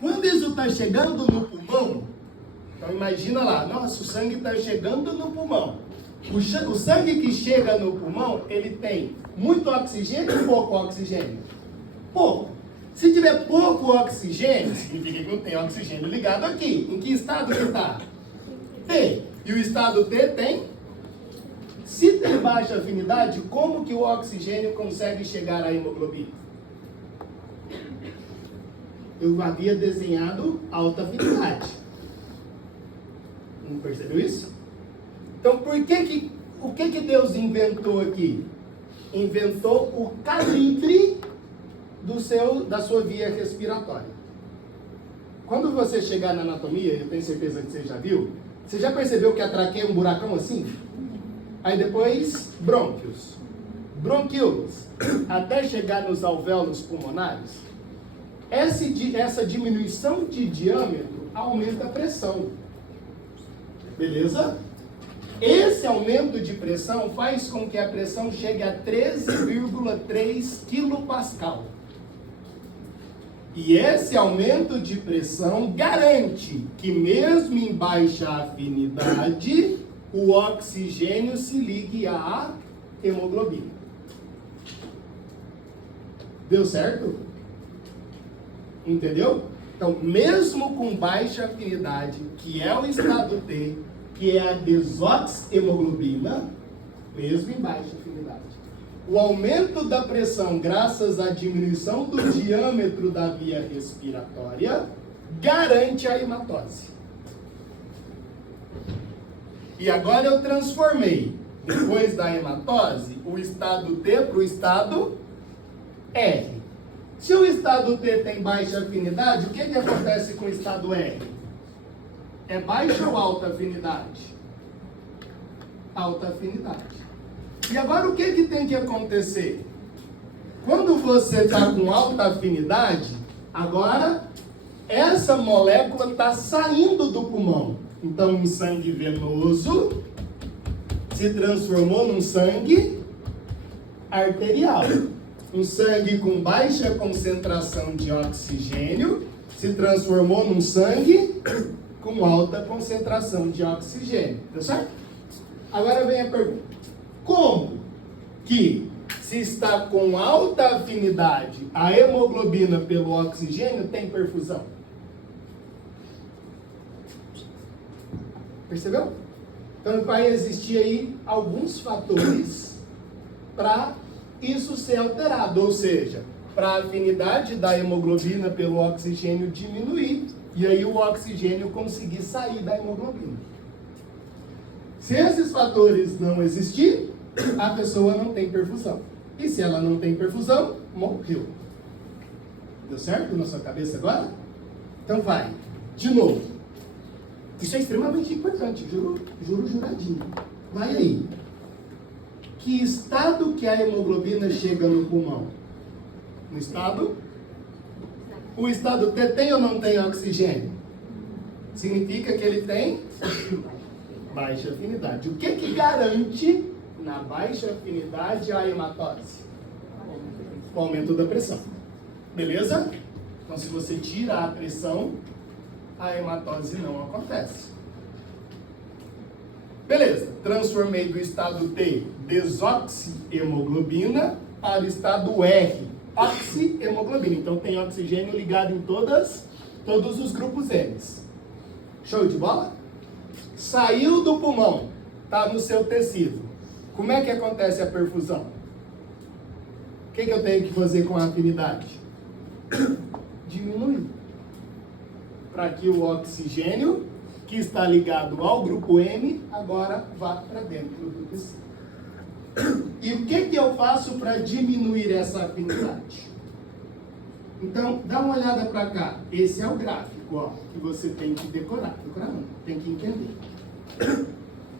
Quando isso está chegando no pulmão, então imagina lá, nossa, o sangue está chegando no pulmão. O sangue que chega no pulmão, ele tem muito oxigênio ou pouco oxigênio? Pouco. Se tiver pouco oxigênio, significa que não tem oxigênio ligado aqui. Em que estado que está? T. E o estado T tem? Se tem baixa afinidade, como que o oxigênio consegue chegar à hemoglobina? Eu havia desenhado alta afinidade. Não percebeu isso? Então, o que Deus inventou aqui? Inventou o calibre da sua via respiratória. Quando você chegar na anatomia, eu tenho certeza que você já viu, você já percebeu que a traqueia é um buracão assim? Aí depois, brônquios, bronquíolos, até chegar nos alvéolos pulmonares. Essa diminuição de diâmetro aumenta a pressão. Beleza? Esse aumento de pressão faz com que a pressão chegue a 13,3 kPa. E esse aumento de pressão garante que mesmo em baixa afinidade, o oxigênio se ligue à hemoglobina. Deu certo? Entendeu? Então, mesmo com baixa afinidade, que é o estado T, que é a desoxihemoglobina, mesmo em baixa afinidade, o aumento da pressão, graças à diminuição do diâmetro da via respiratória, garante a hematose. E agora eu transformei, depois da hematose, o estado T para o estado R. Se o estado T tem baixa afinidade, o que acontece com o estado R? É baixa ou alta afinidade? Alta afinidade. E agora o que tem que acontecer? Quando você está com alta afinidade, agora essa molécula está saindo do pulmão. Então um sangue venoso se transformou num sangue arterial. Um sangue com baixa concentração de oxigênio se transformou num sangue com alta concentração de oxigênio. Tá certo? Agora vem a pergunta. Como que, se está com alta afinidade, a hemoglobina pelo oxigênio tem perfusão? Percebeu? Então vai existir aí alguns fatores para isso ser alterado, ou seja, para a afinidade da hemoglobina pelo oxigênio diminuir e aí o oxigênio conseguir sair da hemoglobina. Se esses fatores não existirem, a pessoa não tem perfusão. E se ela não tem perfusão, morreu. Deu certo na sua cabeça agora? Então vai, de novo. Isso é extremamente importante, juradinho. Vai aí. Que estado que a hemoglobina chega no pulmão? No estado? O estado T tem ou não tem oxigênio? Significa que ele tem baixa afinidade. O que garante na baixa afinidade a hematose? O aumento da pressão. Beleza? Então se você tira a pressão, a hematose não acontece. Beleza, transformei do estado T, desoxihemoglobina, para o estado R, oxihemoglobina. Então tem oxigênio ligado em todos os grupos M. Show de bola? Saiu do pulmão, está no seu tecido. Como é que acontece a perfusão? O que eu tenho que fazer com a afinidade? Diminuir. Para que o oxigênio que está ligado ao grupo M, agora vá para dentro do tecido. E o que eu faço para diminuir essa afinidade? Então, dá uma olhada para cá. Esse é o gráfico, ó, que você tem que decorar. Decorar não, tem que entender.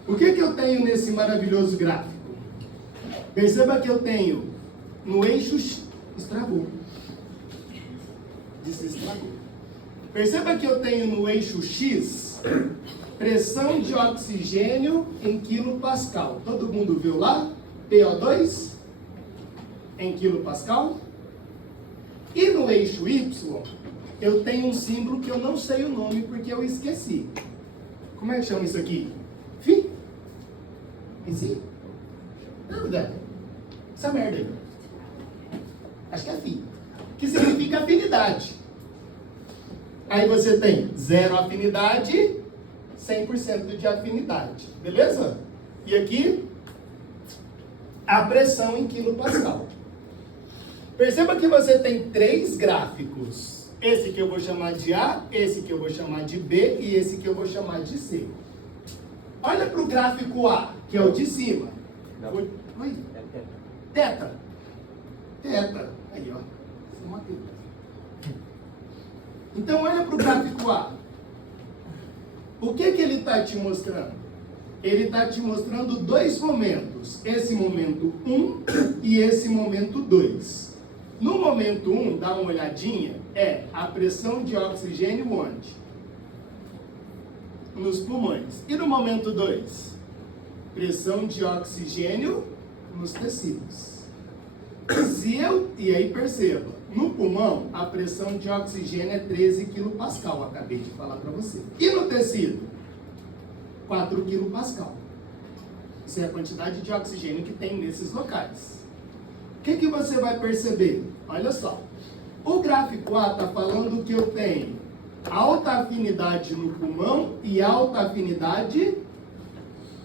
O que eu tenho nesse maravilhoso gráfico? Perceba que eu tenho no eixo estragou. Desestragou. Perceba que eu tenho no eixo X pressão de oxigênio em quilopascal. Todo mundo viu lá? PO2 em quilopascal. E no eixo Y, eu tenho um símbolo que eu não sei o nome porque eu esqueci. Como é que chama isso aqui? Fi? Esse? Não, Débora. Essa merda aí. Acho que é Fi. Que significa afinidade. Aí você tem 0 afinidade, 100% de afinidade. Beleza? E aqui, a pressão em quilopascal. Perceba que você tem 3 gráficos. Esse que eu vou chamar de A, esse que eu vou chamar de B e esse que eu vou chamar de C. Olha para o gráfico A, que é o de cima. Oi? Teta. Teta. Aí, ó. Então, olha para o gráfico A. O que ele está te mostrando? Ele está te mostrando 2 momentos. Esse momento 1 e esse momento 2. No momento 1, dá uma olhadinha, é a pressão de oxigênio onde? Nos pulmões. E no momento 2? Pressão de oxigênio nos tecidos. E aí perceba, no pulmão, a pressão de oxigênio é 13 kPa, acabei de falar para você. E no tecido? 4 kPa. Isso é a quantidade de oxigênio que tem nesses locais. O que você vai perceber? Olha só. O gráfico A está falando que eu tenho alta afinidade no pulmão e alta afinidade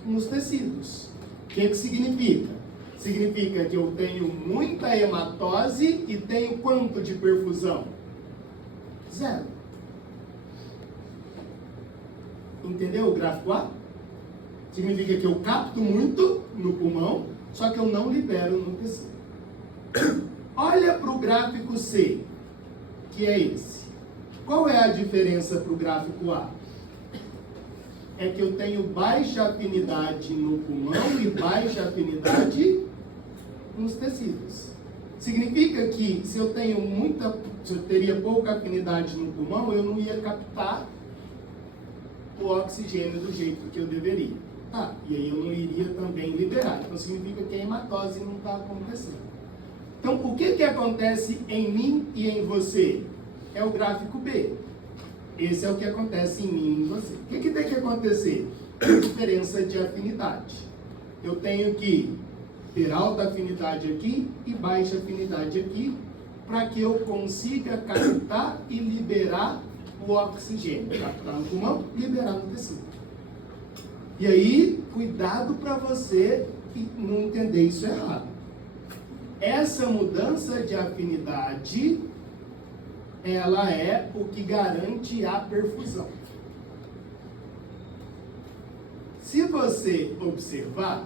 nos tecidos. O que significa? Significa que eu tenho muita hematose e tenho quanto de perfusão? 0. Entendeu o gráfico A? Significa que eu capto muito no pulmão, só que eu não libero no tecido. Olha para o gráfico C, que é esse. Qual é a diferença para o gráfico A? É que eu tenho baixa afinidade no pulmão e baixa afinidade nos tecidos. Significa que se eu teria pouca afinidade no pulmão, eu não ia captar o oxigênio do jeito que eu deveria. Tá, e aí eu não iria também liberar. Então significa que a hematose não está acontecendo. Então, o que acontece em mim e em você? É o gráfico B. Esse é o que acontece em mim e em você. O que tem que acontecer? Diferença de afinidade. Eu tenho que ter alta afinidade aqui e baixa afinidade aqui, para que eu consiga captar e liberar o oxigênio. Captar no pulmão, liberar no tecido. E aí, cuidado para você não entender isso errado. Essa mudança de afinidade, ela é o que garante a perfusão. Se você observar,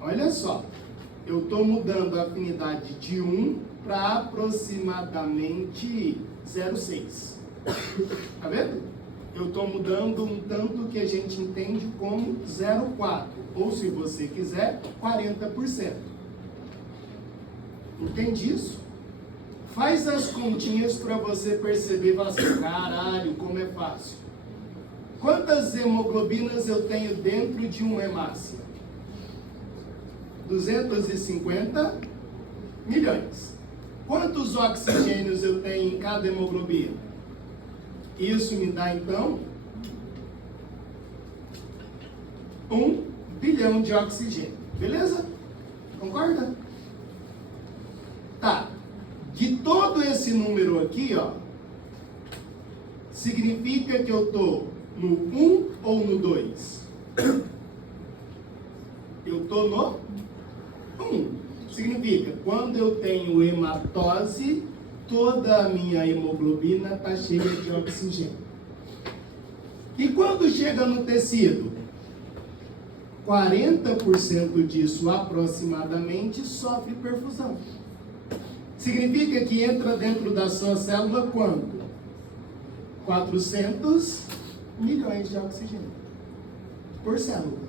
olha só, eu estou mudando a afinidade de 1 para aproximadamente 0,6. Tá vendo? Eu estou mudando um tanto que a gente entende como 0,4, ou se você quiser, 40%. Entende isso? Faz as continhas para você perceber, fala assim, caralho, como é fácil. Quantas hemoglobinas eu tenho dentro de uma hemácia? 250 milhões. Quantos oxigênios eu tenho em cada hemoglobina? Isso me dá, então, 1 bilhão de oxigênio. Beleza? Concorda? Tá. De todo esse número aqui, ó, significa que eu estou no 1 ou no 2? Eu estou no 1. Significa, quando eu tenho hematose, toda a minha hemoglobina está cheia de oxigênio. E quando chega no tecido? 40% disso aproximadamente sofre perfusão. Significa que entra dentro da sua célula quanto? 400 milhões de oxigênio por célula.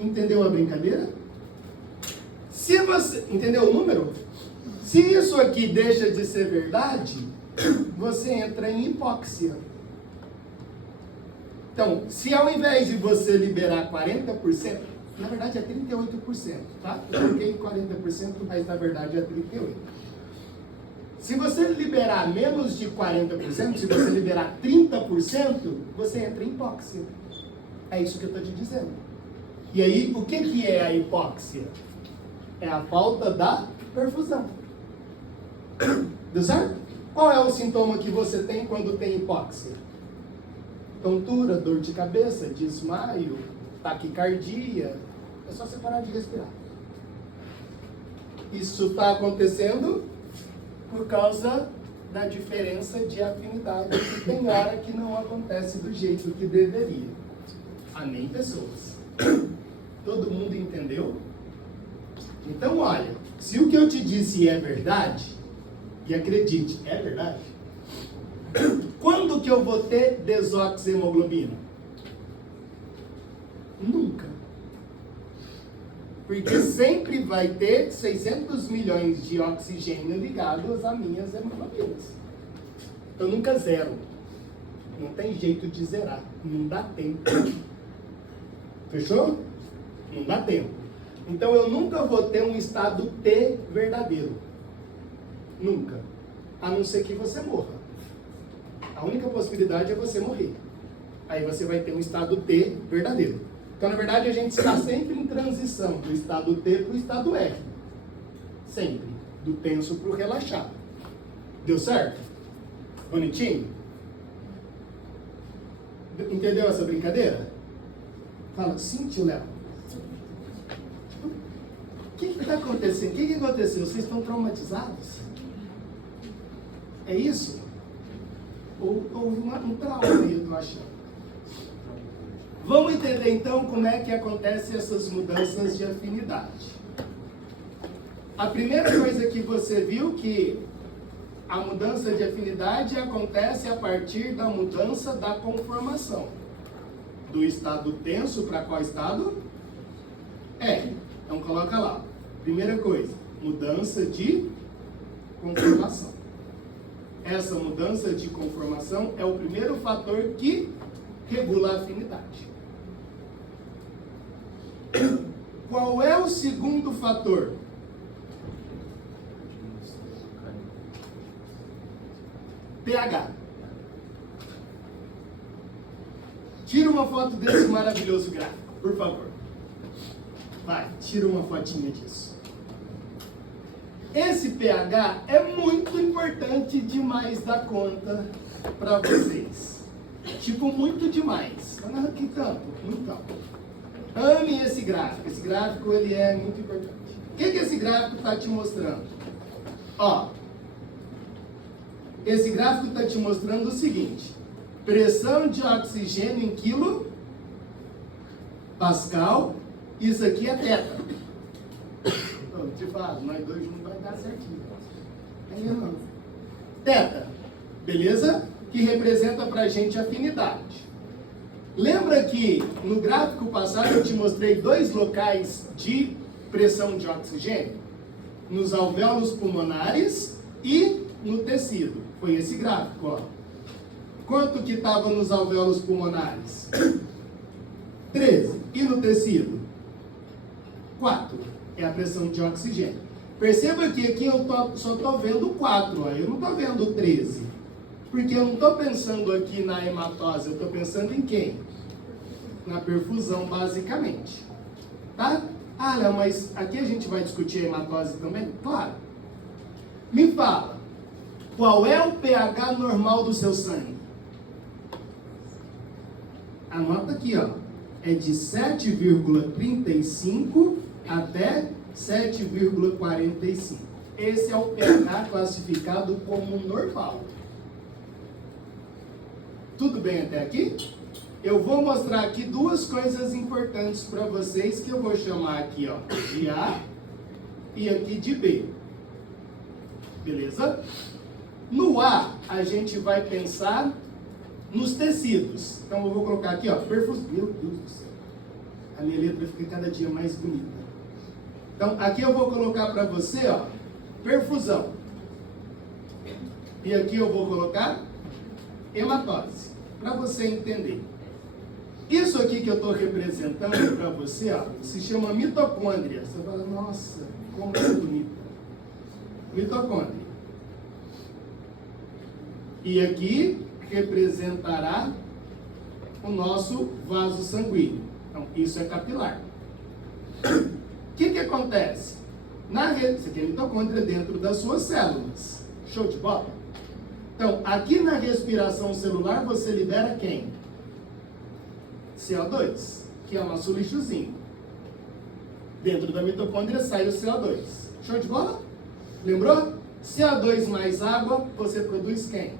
Entendeu a brincadeira? Se você entendeu o número? Se isso aqui deixa de ser verdade, você entra em hipóxia. Então, se ao invés de você liberar 40%, na verdade é 38%, tá? Eu coloquei 40%, mas na verdade é 38%. Se você liberar menos de 40%, se você liberar 30%, você entra em hipóxia. É isso que eu estou te dizendo. E aí, o que é a hipóxia? É a falta da perfusão. Deu certo? Qual é o sintoma que você tem quando tem hipóxia? Tontura, dor de cabeça, desmaio, taquicardia. É só você parar de respirar. Isso está acontecendo por causa da diferença de afinidade, que tem hora que não acontece do jeito que deveria. Amém, pessoas? Todo mundo entendeu? Então, olha, se o que eu te disse é verdade, e acredite, é verdade, quando que eu vou ter desoxihemoglobina? Nunca. Porque sempre vai ter 600 milhões de oxigênio ligados às minhas hemoglobinas. Então nunca zero. Não tem jeito de zerar. Não dá tempo. Fechou? Não dá tempo. Então eu nunca vou ter um estado T verdadeiro. Nunca. A não ser que você morra. A única possibilidade é você morrer. Aí você vai ter um estado T verdadeiro. Então, na verdade, a gente está sempre em transição do estado T para o estado R. Sempre. Do tenso para o relaxado. Deu certo? Bonitinho? Entendeu essa brincadeira? Fala, sim, tio Léo. O que está acontecendo? O que aconteceu? Vocês estão traumatizados? É isso? Ou houve um trauma aí, eu tô achando. Vamos entender então como é que acontecem essas mudanças de afinidade. A primeira coisa que você viu que a mudança de afinidade acontece a partir da mudança da conformação. Do estado tenso para qual estado? Então coloca lá. Primeira coisa, mudança de conformação. Essa mudança de conformação é o primeiro fator que regula a afinidade. Qual é o segundo fator? pH. Tira uma foto desse maravilhoso gráfico, por favor. Vai, tira uma fotinha disso. Esse pH é muito importante demais da conta para vocês. Tipo, muito demais. Que tanto? Então, ame esse gráfico. Esse gráfico, ele é muito importante. O que esse gráfico está te mostrando? Ó, esse gráfico está te mostrando o seguinte. Pressão de oxigênio em quilo pascal. Isso aqui é teta. Então, te falo, nós dois não vai dar certinho. Aí não. Teta. Beleza? Que representa pra gente afinidade. Lembra que no gráfico passado eu te mostrei dois locais de pressão de oxigênio? Nos alvéolos pulmonares e no tecido. Foi esse gráfico, ó. Quanto que estava nos alvéolos pulmonares? 13. E no tecido? 4. É a pressão de oxigênio. Perceba que aqui eu só estou vendo 4, ó. Eu não estou vendo 13. Porque eu não estou pensando aqui na hematose, eu estou pensando em quem? Na perfusão, basicamente. Tá? Ah, Léo, mas aqui a gente vai discutir a hematose também? Claro. Me fala, qual é o pH normal do seu sangue? Anota aqui, ó. É de 7,35 até 7,45. Esse é o pH classificado como normal. Tudo bem até aqui? Eu vou mostrar aqui duas coisas importantes para vocês que eu vou chamar aqui, ó, de A e aqui de B. Beleza? No A, a gente vai pensar nos tecidos. Então eu vou colocar aqui, ó, perfusão. Meu Deus do céu. A minha letra fica cada dia mais bonita. Então aqui eu vou colocar para você, ó, perfusão. E aqui eu vou colocar hematose, para você entender. Isso aqui que eu estou representando para você, ó, se chama mitocôndria. Você fala, nossa, como é bonita. Mitocôndria. E aqui representará o nosso vaso sanguíneo. Então, isso é capilar. O que acontece? Isso aqui é mitocôndria dentro das suas células. Show de bola? Então, aqui na respiração celular, você libera quem? CO2, que é o nosso lixozinho. Dentro da mitocôndria sai o CO2. Show de bola? Lembrou? CO2 mais água, você produz quem?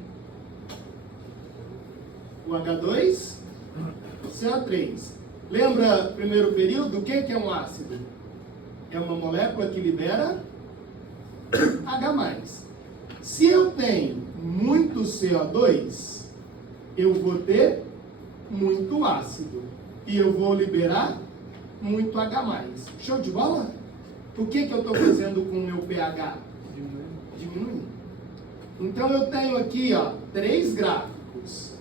O H2, CO3. Lembra, primeiro período, o que é um ácido? É uma molécula que libera H+. Se eu tenho muito CO2, eu vou ter muito ácido. E eu vou liberar muito H+. Show de bola? O que eu estou fazendo com o meu pH? Diminuindo. Então eu tenho aqui, ó, 3 gráficos.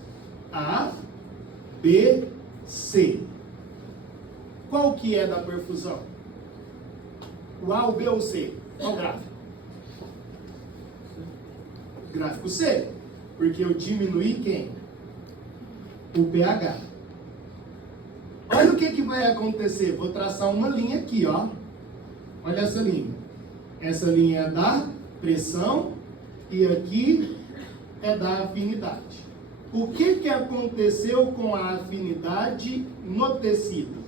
A, B, C. Qual que é da perfusão? O A, o B ou o C? Qual gráfico? Gráfico C. Porque eu diminuí quem? O pH. Olha o que vai acontecer. Vou traçar uma linha aqui, ó. Olha essa linha. Essa linha é da pressão e aqui é da afinidade. O que aconteceu com a afinidade no tecido?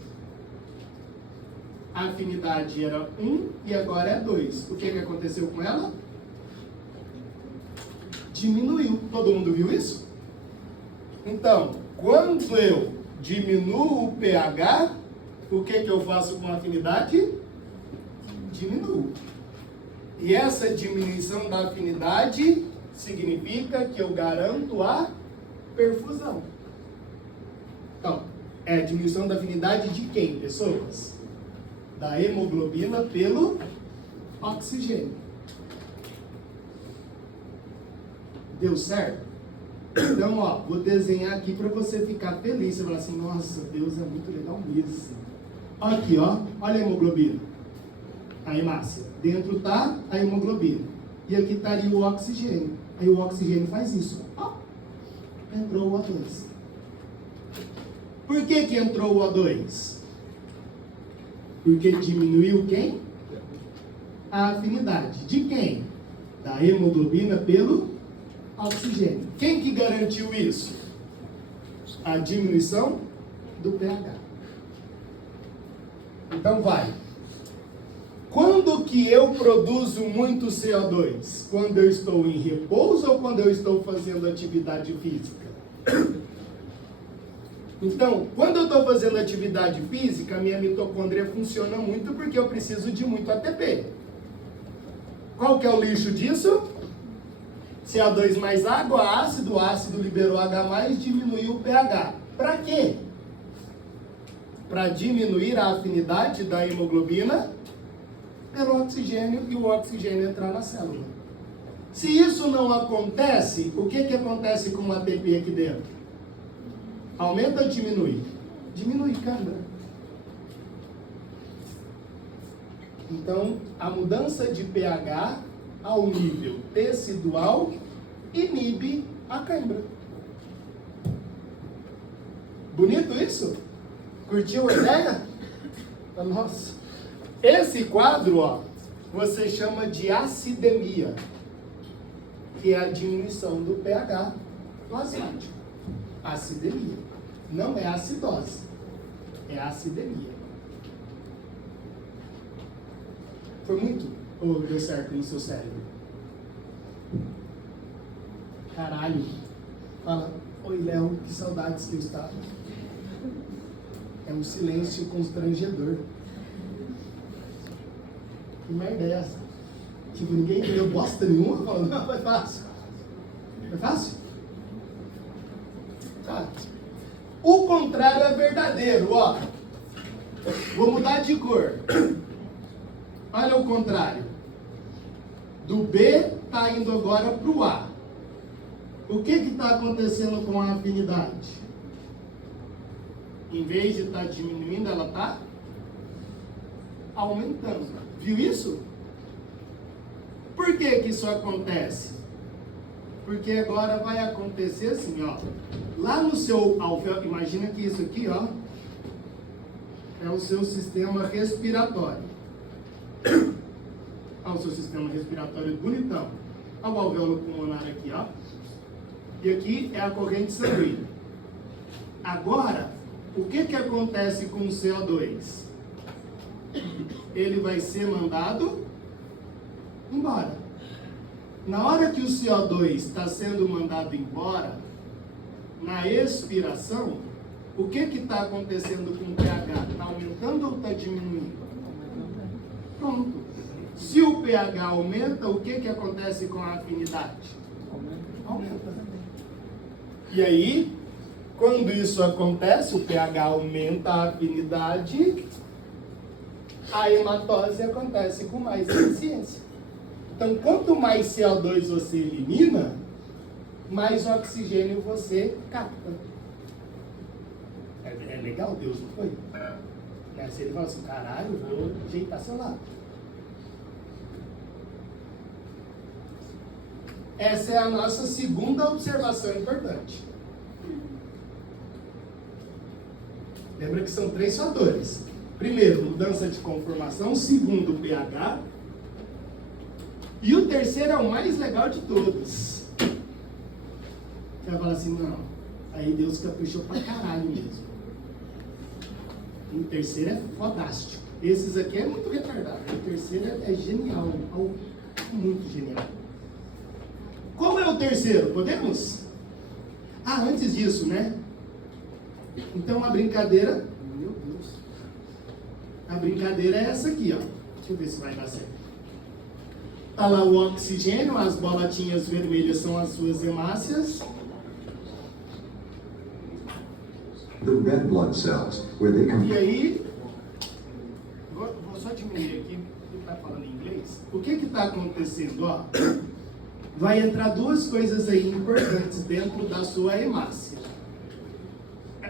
A afinidade era 1 e agora é 2. O que aconteceu com ela? Diminuiu. Todo mundo viu isso? Então, quando eu diminuo o pH, o que eu faço com a afinidade? Diminuo. E essa diminuição da afinidade significa que eu garanto a perfusão. Então, é a diminuição da afinidade de quem, pessoas? Da hemoglobina pelo oxigênio. Deu certo? Então, ó, vou desenhar aqui para você ficar feliz. Você fala assim, nossa, Deus é muito legal mesmo. Aqui, ó, olha a hemoglobina. A hemácia. Dentro tá a hemoglobina. E aqui estaria o oxigênio. Aí o oxigênio faz isso. Ó, entrou o O2. Por que entrou o O2? Porque diminuiu quem? A afinidade. De quem? Da hemoglobina pelo oxigênio. Quem que garantiu isso? A diminuição do pH. Então vai. Quando que eu produzo muito CO2? Quando eu estou em repouso ou quando eu estou fazendo atividade física? Então, quando eu estou fazendo atividade física, a minha mitocôndria funciona muito porque eu preciso de muito ATP. Qual que é o lixo disso? CO2 mais água, ácido, o ácido liberou H+, diminuiu o pH. Para quê? Para diminuir a afinidade da hemoglobina pelo oxigênio e o oxigênio entrar na célula. Se isso não acontece, o que acontece com o ATP aqui dentro? Aumenta ou diminui? Diminui, câmara. Então, a mudança de pH ao nível tecidual inibe a cãibra. Bonito isso? Curtiu a ideia? Nossa. Esse quadro, ó, você chama de acidemia, que é a diminuição do pH plasmático. Acidemia. Não é acidose, é acidemia. Foi muito? Ou deu certo no seu cérebro? Caralho. Fala, oi Léo, que saudades que eu estava. É um silêncio constrangedor. Que merda é essa? Tipo, ninguém entendeu bosta nenhuma? Falando, não, foi fácil. Foi fácil? Tá. O contrário é verdadeiro, ó. Vou mudar de cor. Olha o contrário. Do B está indo agora para o A. O que está acontecendo com a afinidade? Em vez de estar diminuindo, ela está aumentando. Viu isso? Por que isso acontece? Porque agora vai acontecer assim, ó. Lá no seu alvéolo, imagina que isso aqui, ó, é o seu sistema respiratório. Olha o seu sistema respiratório bonitão. Olha o alvéolo pulmonar aqui, ó. E aqui é a corrente sanguínea. Agora, o que que acontece com o CO2? Ele vai ser mandado embora. Na hora que o CO2 está sendo mandado embora, na expiração, o que está acontecendo com o pH? Está aumentando ou está diminuindo? Pronto. Se o pH aumenta, o que acontece com a afinidade? Aumenta. E aí, quando isso acontece, o pH aumenta a afinidade, a hematose acontece com mais eficiência. Então, quanto mais CO2 você elimina, mais oxigênio você capta. É legal Deus, não foi? Né? Se ele fala assim, caralho, vou ajeitar seu lado. Essa é a nossa segunda observação importante. Lembra que são 3 fatores. Primeiro, mudança de conformação. Segundo, pH. E o terceiro é o mais legal de todos. Você vai falar assim, não, aí Deus caprichou pra caralho mesmo. E o terceiro é fodástico. Esses aqui é muito retardado. O terceiro é genial, muito genial. Qual é o terceiro? Podemos? Antes disso, né? Então a brincadeira, meu Deus, a brincadeira é essa aqui, ó. Deixa eu ver se vai dar certo. Tá lá o oxigênio, as bolotinhas vermelhas são as suas hemácias. The red blood cells, where they come. E aí, vou só diminuir aqui, ele tá falando em inglês. O que que tá acontecendo, ó? Vai entrar 2 coisas aí importantes dentro da sua hemácia.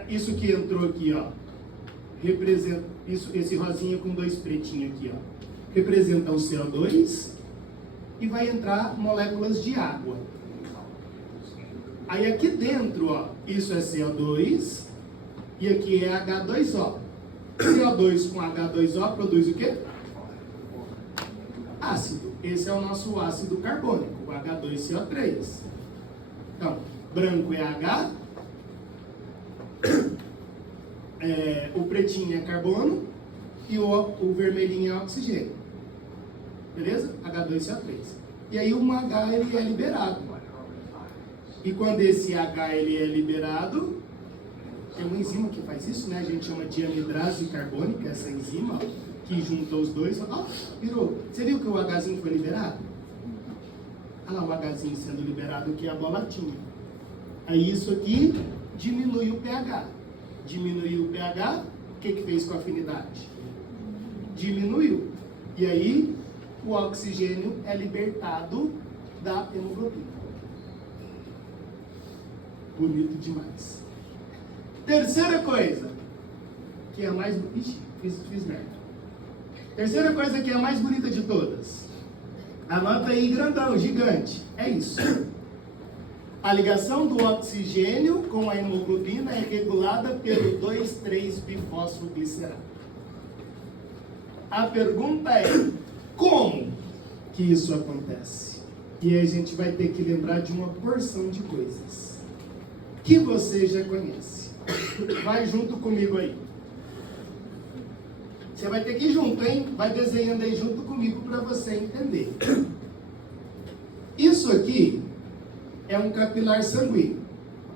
Isso que entrou aqui, ó, representa isso, esse rosinha com 2 pretinhos aqui, ó, representa o CO2 e vai entrar moléculas de água. Aí aqui dentro, ó, isso é CO2 e aqui é H2O. CO2 com H2O produz o quê? Ácido. Esse é o nosso ácido carbônico, o H2CO3. Então, branco é H, o pretinho é carbono e o vermelhinho é oxigênio. Beleza? H2CO3. E aí um H ele é liberado. E quando esse H ele é liberado, tem uma enzima que faz isso, né? A gente chama de anidrase carbônica, essa enzima, ó, que junta os dois, ó, virou. Você viu que o Hzinho foi liberado? Olha lá o Hzinho sendo liberado, que é a bolotinha. Aí isso aqui diminui o pH. Diminuiu o pH, o que fez com a afinidade? Diminuiu. E aí o oxigênio é libertado da hemoglobina. Bonito demais. Terceira coisa, que é a mais... Ixi, fiz merda. Terceira coisa que é a mais bonita de todas. Anota aí grandão, gigante. É isso. A ligação do oxigênio com a hemoglobina é regulada pelo 2,3-bifosfoglicerato. A pergunta é, como que isso acontece? E aí a gente vai ter que lembrar de uma porção de coisas que você já conhece. Vai junto comigo aí. Você vai ter que ir junto, hein? Vai desenhando aí junto comigo para você entender. Isso aqui é um capilar sanguíneo.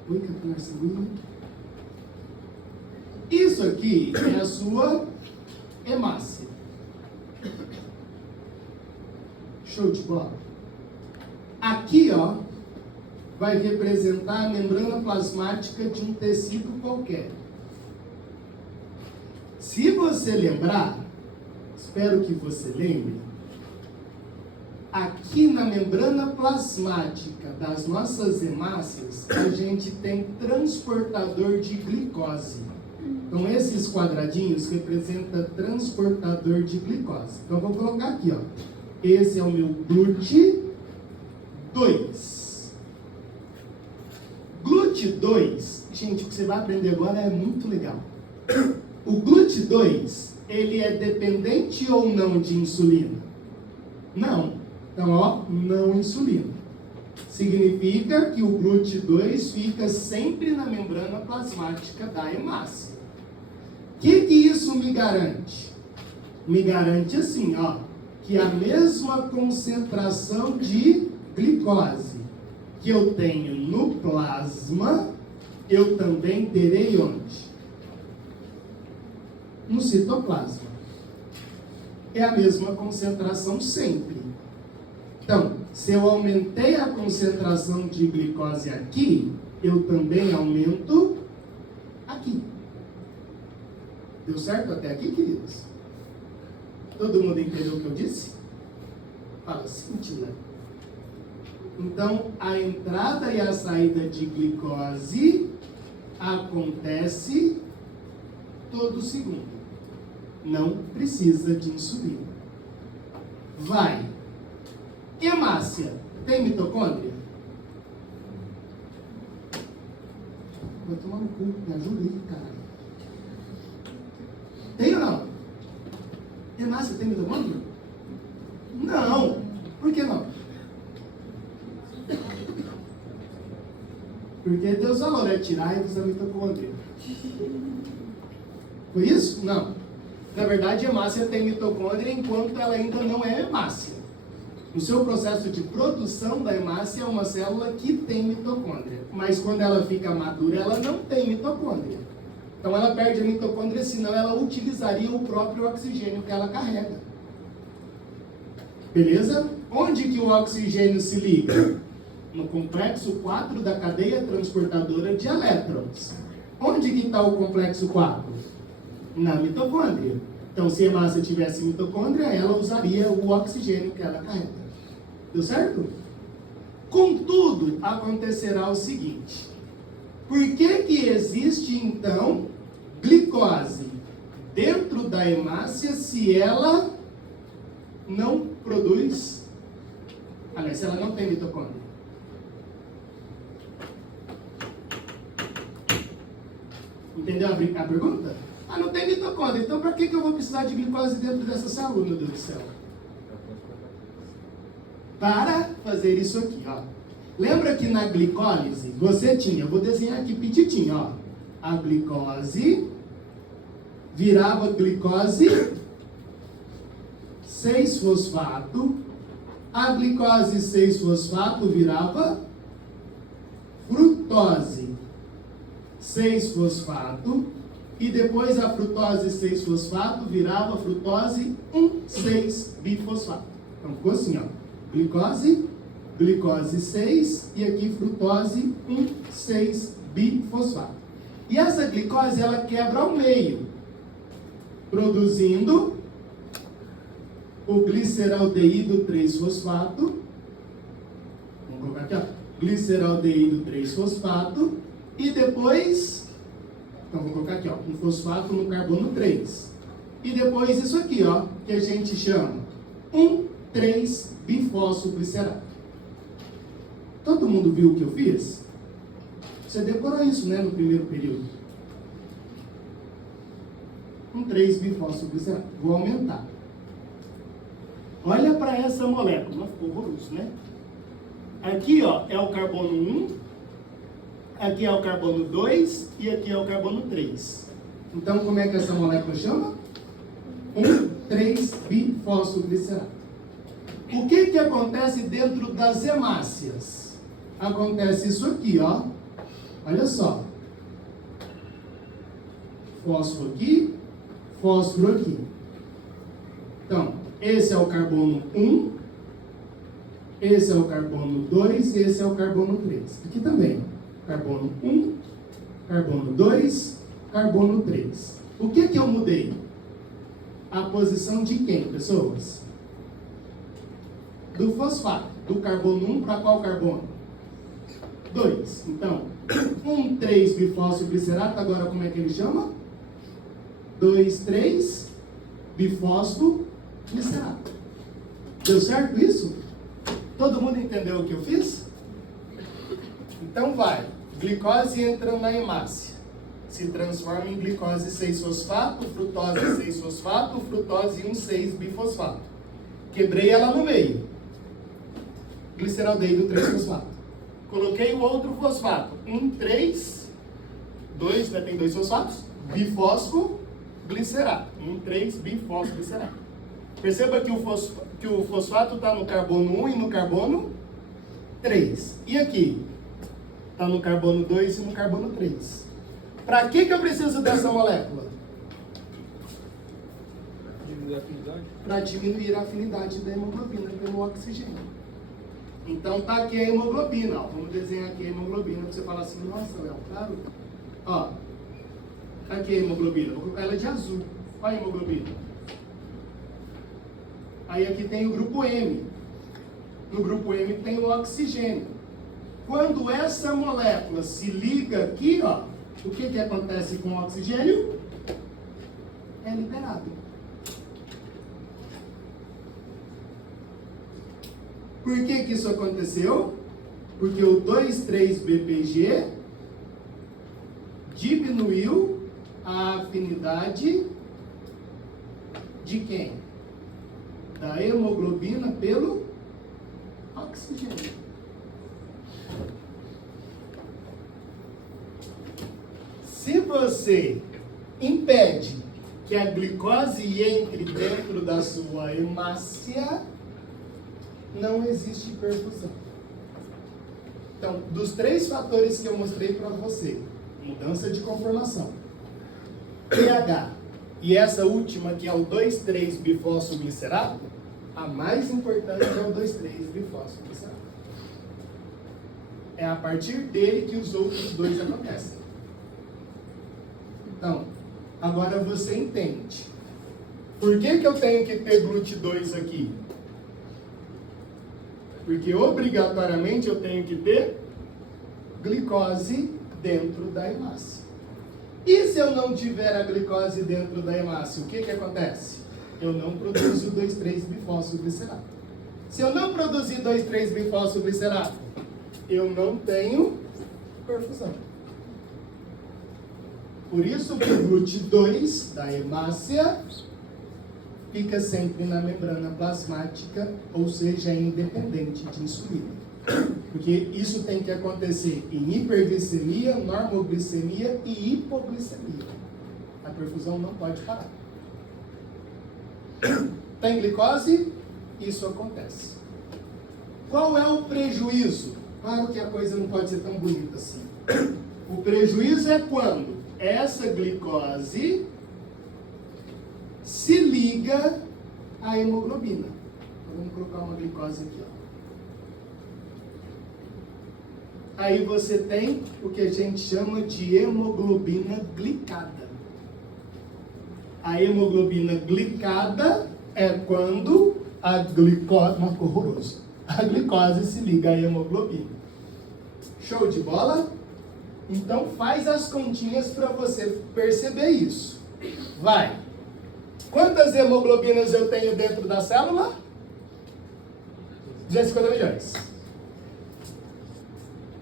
Oi, capilar sanguíneo. Isso aqui é a sua hemácia. Show de bola. Aqui, ó, vai representar a membrana plasmática de um tecido qualquer. Se você lembrar, espero que você lembre, aqui na membrana plasmática das nossas hemácias, a gente tem transportador de glicose. Então, esses quadradinhos representam transportador de glicose. Então, eu vou colocar aqui, ó. Esse é o meu GLUT2. GLUT2, gente, o que você vai aprender agora é muito legal. O GLUT2, ele é dependente ou não de insulina? Não. Então, ó, não insulina. Significa que o GLUT2 fica sempre na membrana plasmática da hemácia. O que isso me garante? Me garante assim, ó, que a mesma concentração de glicose que eu tenho no plasma, eu também terei onde? No citoplasma. É a mesma concentração sempre. Então, se eu aumentei a concentração de glicose aqui, eu também aumento aqui. Deu certo até aqui, queridos? Todo mundo entendeu o que eu disse? Fala, Cíntia. Então, a entrada e a saída de glicose acontece todo segundo. Não precisa de insulina. Vai. Hemácia, tem mitocôndria? Vou tomar no cu, me ajuda aí, caralho. Tem ou não? Hemácia tem mitocôndria? Não. Por que não? Porque Deus falou, é tirar-vos da mitocôndria. Foi isso? Não. Na verdade, a hemácia tem mitocôndria enquanto ela ainda não é hemácia. No seu processo de produção da hemácia é uma célula que tem mitocôndria. Mas quando ela fica madura, ela não tem mitocôndria. Então ela perde a mitocôndria, senão ela utilizaria o próprio oxigênio que ela carrega. Beleza? Onde que o oxigênio se liga? No complexo 4 da cadeia transportadora de elétrons. Onde que está o complexo 4? Na mitocôndria. Então, se a hemácia tivesse mitocôndria, ela usaria o oxigênio que ela carrega. Deu certo? Contudo, acontecerá o seguinte. Por que existe, então, glicose dentro da hemácia se ela não produz... Aliás, se ela não tem mitocôndria? Entendeu a pergunta? Ah, não tem mitocôndria, então para que eu vou precisar de glicose dentro dessa célula, meu Deus do céu? Para fazer isso aqui, ó. Lembra que na glicólise você tinha, eu vou desenhar aqui pititinho, ó. A glicose virava glicose 6-fosfato. A glicose 6-fosfato virava frutose 6-fosfato. E depois a frutose 6-fosfato virava frutose 1,6-bifosfato. Então ficou assim, ó. Glicose 6 e aqui frutose 1,6-bifosfato. E essa glicose ela quebra ao meio, produzindo o gliceraldeído 3-fosfato. Vamos colocar aqui, ó. Gliceraldeído 3-fosfato. E depois, então vou colocar aqui, ó, um fosfato no carbono 3. E depois isso aqui, ó, que a gente chama 1,3-bifosfoglicerato. Todo mundo viu o que eu fiz? Você decorou isso, né, no primeiro período. 1,3-bifosfoglicerato. Vou aumentar. Olha para essa molécula, ficou horroroso, né? Aqui, ó, é o carbono 1, aqui é o carbono 2 e aqui é o carbono 3. Então, como é que essa molécula chama? 1,3-bifosfoglicerato. O que acontece dentro das hemácias? Acontece isso aqui, ó. Olha só. Fósforo aqui, fósforo aqui. Então, esse é o carbono 1, esse é o carbono 2 e esse é o carbono 3. Aqui também, carbono 1, carbono 2, carbono 3. O que eu mudei? A posição de quem, pessoas? Do fosfato. Do carbono 1 para qual carbono? 2. Então, 1,3-bifosfoglicerato, agora como é que ele chama? 2,3-bifosfoglicerato. Deu certo isso? Todo mundo entendeu o que eu fiz? Então vai. Glicose entra na hemácia, se transforma em glicose 6-fosfato, frutose 6-fosfato, frutose 1,6-bifosfato. Quebrei ela no meio. Gliceraldeído 3-fosfato. Coloquei o outro fosfato. 2, né, tem 2 fosfatos. Bifosfoglicerato. 1,3-bifosfoglicerato. Perceba que o fosfato está no carbono 1 e no carbono 3. E aqui? Está no carbono 2 e no carbono 3. Para que eu preciso dessa molécula? Diminuir a afinidade? Para diminuir a afinidade da hemoglobina pelo oxigênio. Então tá aqui a hemoglobina, ó. Vamos desenhar aqui a hemoglobina, para você falar assim, nossa, Léo, claro. Ó, tá aqui a hemoglobina, vou colocar ela de azul. Olha a hemoglobina. Aí aqui tem o grupo M. No grupo M tem o oxigênio. Quando essa molécula se liga aqui, ó, o que acontece com o oxigênio? É liberado. Por que isso aconteceu? Porque o 2,3-BPG diminuiu a afinidade de quem? Da hemoglobina pelo oxigênio. Se você impede que a glicose entre dentro da sua hemácia, não existe perfusão. Então, dos 3 fatores que eu mostrei para você, mudança de conformação, pH e essa última que é o 2,3-bifosfoglicerato, a mais importante é o 2,3-bifosfoglicerato. É a partir dele que os outros 2 acontecem. Então, agora você entende. Por que eu tenho que ter GLUT2 aqui? Porque obrigatoriamente eu tenho que ter glicose dentro da hemácia. E se eu não tiver a glicose dentro da hemácia, o que acontece? Eu não produzo 2,3-bifosfoglicerato. Se eu não produzir 2,3-bifosfoglicerato, eu não tenho perfusão. Por isso que o GLUT2 da hemácia fica sempre na membrana plasmática, ou seja, é independente de insulina. Porque isso tem que acontecer em hiperglicemia, normoglicemia e hipoglicemia. A perfusão não pode parar. Tem glicose? Isso acontece. Qual é o prejuízo? Claro que a coisa não pode ser tão bonita assim. O prejuízo é quando essa glicose se liga à hemoglobina. Então, vamos colocar uma glicose aqui, ó. Aí você tem o que a gente chama de hemoglobina glicada. A hemoglobina glicada é quando a glicose, nossa, horroroso. A glicose se liga à hemoglobina. Show de bola? Então faz as continhas para você perceber isso. Vai. Quantas hemoglobinas eu tenho dentro da célula? 250 milhões.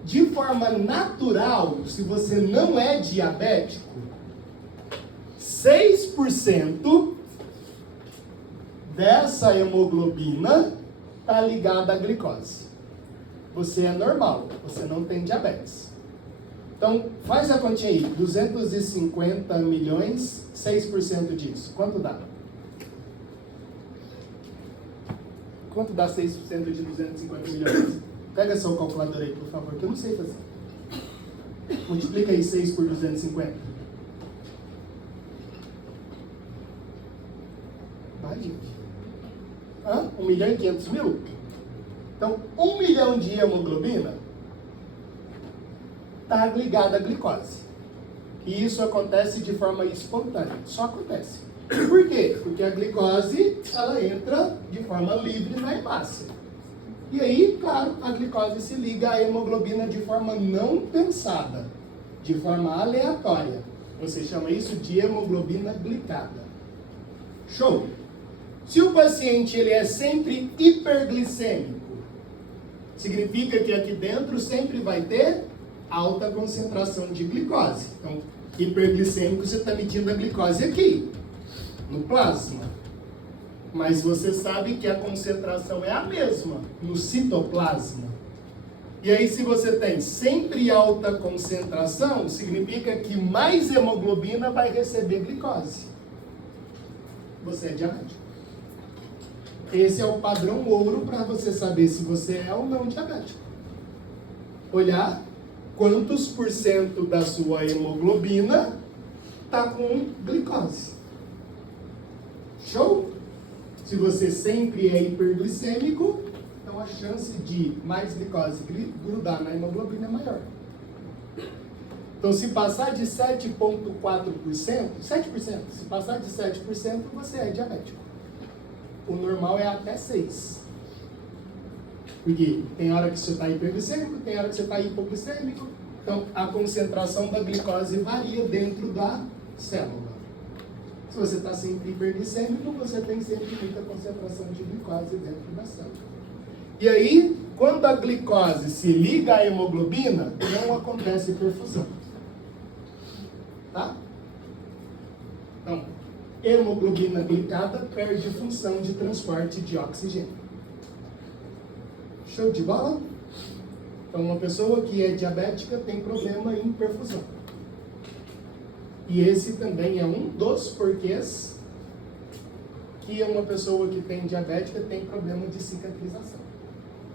De forma natural, se você não é diabético, 6% dessa hemoglobina está ligada à glicose. Você é normal, você não tem diabetes. Então, faz a continha aí, 250 milhões, 6% disso. Quanto dá? Quanto dá 6% de 250 milhões? Pega seu calculador aí, por favor, que eu não sei fazer. Multiplica aí 6 por 250. Vai, gente. 1 milhão e 500 mil? Então, 1 milhão de hemoglobina está ligada à glicose. E isso acontece de forma espontânea. Só acontece. Por quê? Porque a glicose, ela entra de forma livre na hemácia. E aí, claro, a glicose se liga à hemoglobina de forma não pensada, de forma aleatória. Você chama isso de hemoglobina glicada. Show! Se o paciente ele é sempre hiperglicêmico, significa que aqui dentro sempre vai ter alta concentração de glicose. Então, hiperglicêmico, você está medindo a glicose aqui, no plasma. Mas você sabe que a concentração é a mesma no citoplasma. E aí, se você tem sempre alta concentração, significa que mais hemoglobina vai receber glicose. Você é diabético. Esse é o padrão ouro para você saber se você é ou não diabético. Olhar quantos por cento da sua hemoglobina está com glicose. Show? Se você sempre é hiperglicêmico, então a chance de mais glicose grudar na hemoglobina é maior. Então, se passar de 7,4%, 7%, se passar de 7%, você é diabético. O normal é até 6%. Porque tem hora que você está hiperglicêmico, tem hora que você está hipoglicêmico. Então, a concentração da glicose varia dentro da célula. Se você está sempre hiperglicêmico, você tem sempre muita concentração de glicose dentro da célula. E aí, quando a glicose se liga à hemoglobina, não acontece perfusão. Tá? Então, hemoglobina glicada perde função de transporte de oxigênio. Show de bola? Então, uma pessoa que é diabética tem problema em perfusão. E esse também é um dos porquês que uma pessoa que tem diabética tem problema de cicatrização.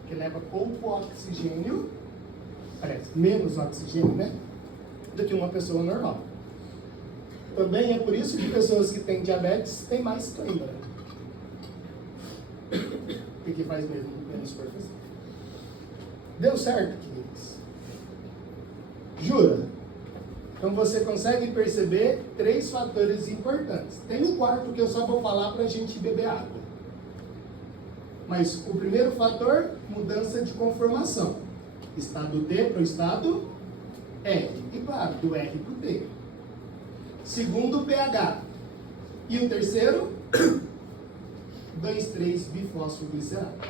Que leva pouco oxigênio, parece, menos oxigênio, né? Do que uma pessoa normal. Também é por isso que pessoas que têm diabetes têm mais cãibra. Porque faz mesmo menos perfusão. Deu certo, queridos? Jura? Então você consegue perceber 3 fatores importantes. Tem um quarto que eu só vou falar para a gente beber água. Mas o primeiro fator, mudança de conformação. Estado T para o estado R. E claro, do R para o T. Segundo, pH. E o terceiro, 2,3-bifosfoglicerato.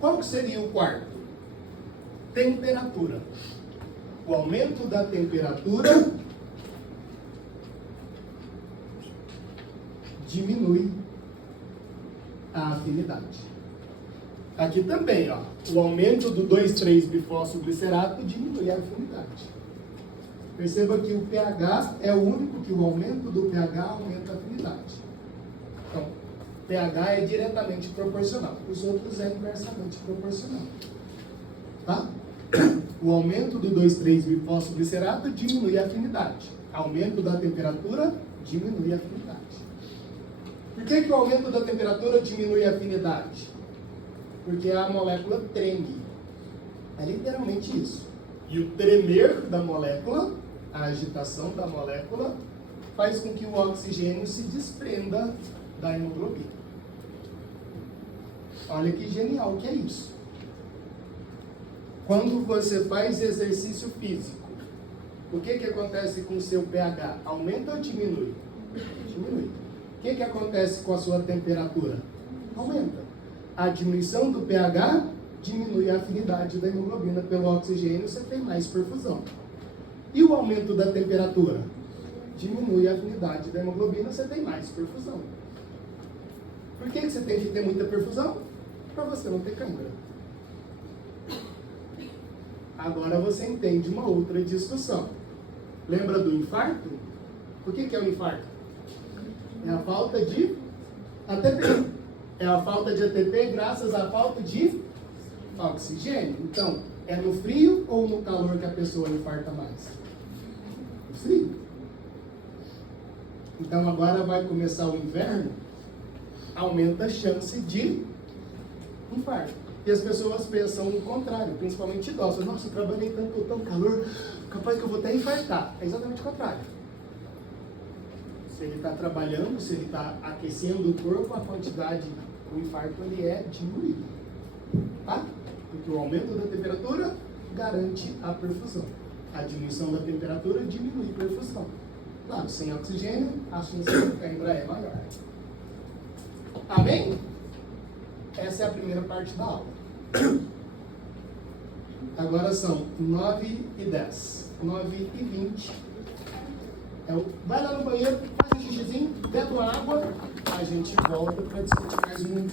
Qual que seria o quarto? Temperatura. O aumento da temperatura diminui a afinidade. Aqui também, ó, o aumento do 2,3-bifosfoglicerato diminui a afinidade. Perceba que o pH é o único que o aumento do pH aumenta a afinidade. Então, pH é diretamente proporcional. Os outros é inversamente proporcional. Tá? O aumento do 2,3-bifosfoglicerato diminui a afinidade. Aumento da temperatura diminui a afinidade. Por que o aumento da temperatura diminui a afinidade? Porque a molécula treme. É literalmente isso. E o tremer da molécula, a agitação da molécula, faz com que o oxigênio se desprenda da hemoglobina. Olha que genial que é isso. Quando você faz exercício físico, o que acontece com o seu pH? Aumenta ou diminui? Diminui. O que acontece com a sua temperatura? Aumenta. A diminuição do pH diminui a afinidade da hemoglobina pelo oxigênio, você tem mais perfusão. E o aumento da temperatura? Diminui a afinidade da hemoglobina, você tem mais perfusão. Por que você tem que ter muita perfusão? Para você não ter cãibra. Agora você entende uma outra discussão. Lembra do infarto? O que é o infarto? É a falta de ATP. É a falta de ATP graças à falta de oxigênio. Então, é no frio ou no calor que a pessoa infarta mais? No frio. Então, agora vai começar o inverno, aumenta a chance de infarto. E as pessoas pensam o contrário, principalmente idosos. Nossa, eu trabalhei tanto, tão calor, capaz que eu vou até infartar. É exatamente o contrário. Se ele está trabalhando, se ele está aquecendo o corpo, a quantidade, o infarto ele é diminuído. Tá? Porque o aumento da temperatura garante a perfusão. A diminuição da temperatura diminui a perfusão. Claro, sem oxigênio, a chance de cãibra é maior. Amém? Essa é a primeira parte da aula. Agora são 9h10. 9h20. Vai lá no banheiro, faz um xixizinho, bebe uma água, a gente volta para discutir mais um